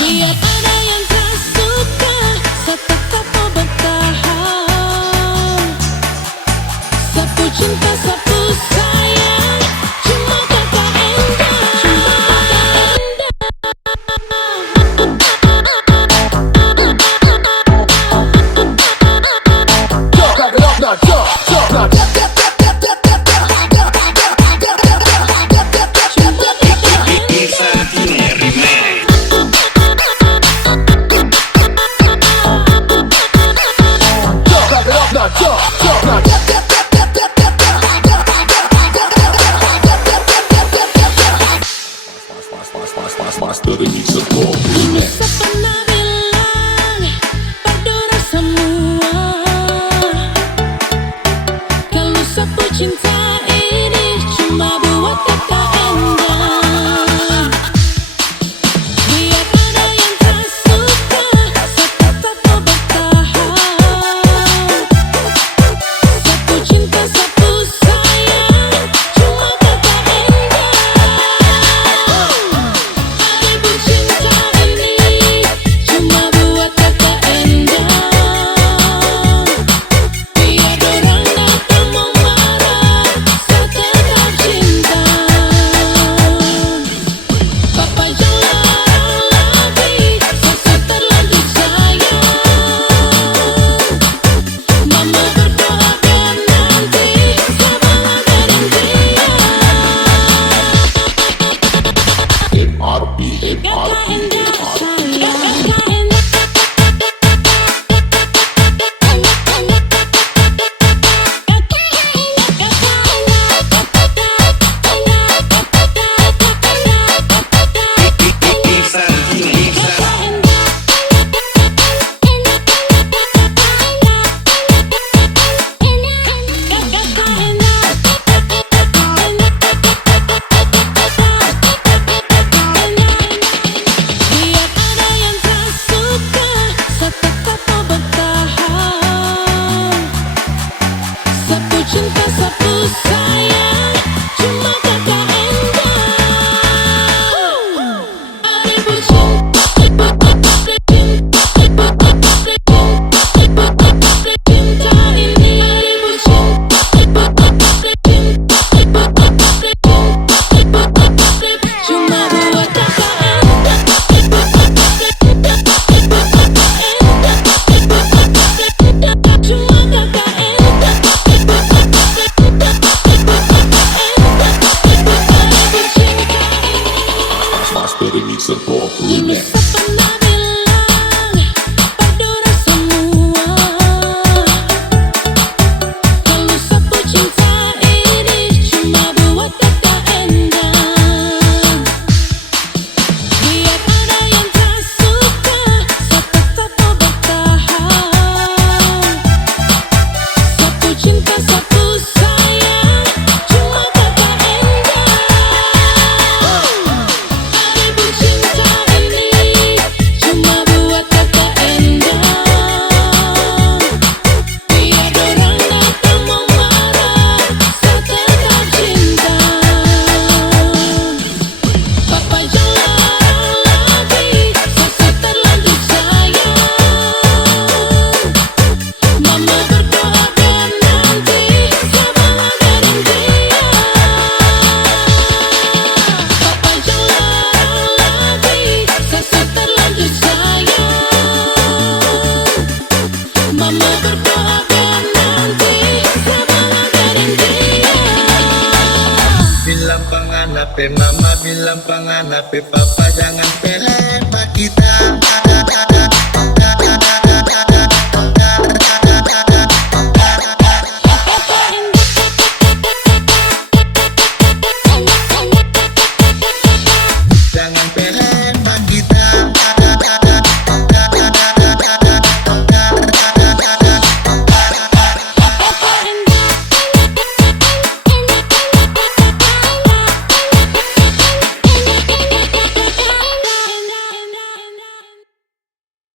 Biar ada yang tak suka, saya tetap mau bertahan. Sapu cinta, sapu sayang, cuma kata indah. Master remix semua. Bisa pernah bilang padu semua. Kalau sapu cinta ini cuma buat kata indah. Biar ada yang tak suka, saya tetap mau bertahan. Sapu cinta, sapu sayang, cuma kata indah. Ribu cinta ini cuma buat kata indah. Biar orang datang mau marah, saya tetap cinta. Papa jangan lagi, saya terlanjur sayang. Mama berdoa biar nanti saya banggain dia. MRP, Kata indah sayang. Biar ada yang tak suka, saya tetap mau bertahan. Sapu cinta, sapu sayang, cuma kata indah. Ribu cinta, cinta ini. Ribu cinta, cuma buat kata indah. Cuma kata indah. Ribu cinta Master remix semua. ini. Bisa pernah bilang padu semua. Kalau sapu cinta ini cuma buat kata indah. Biar ada yang tak suka, saya tetap mau bertahan. Sapu cinta, sapu sayang, cuma kata indah. Ribu cinta ini cuma buat kata indah. Biar orang datang mau marah, saya tetap cinta. Papa jangan lagi, saya terlanjur sayang. Mama berdoa biar nanti saya banggain dia. Papa jangan lagi, saya terlanjur sayang. Mama berdoa biar nanti saya banggain dia. Bilang panganape mama, bilang panganape papa.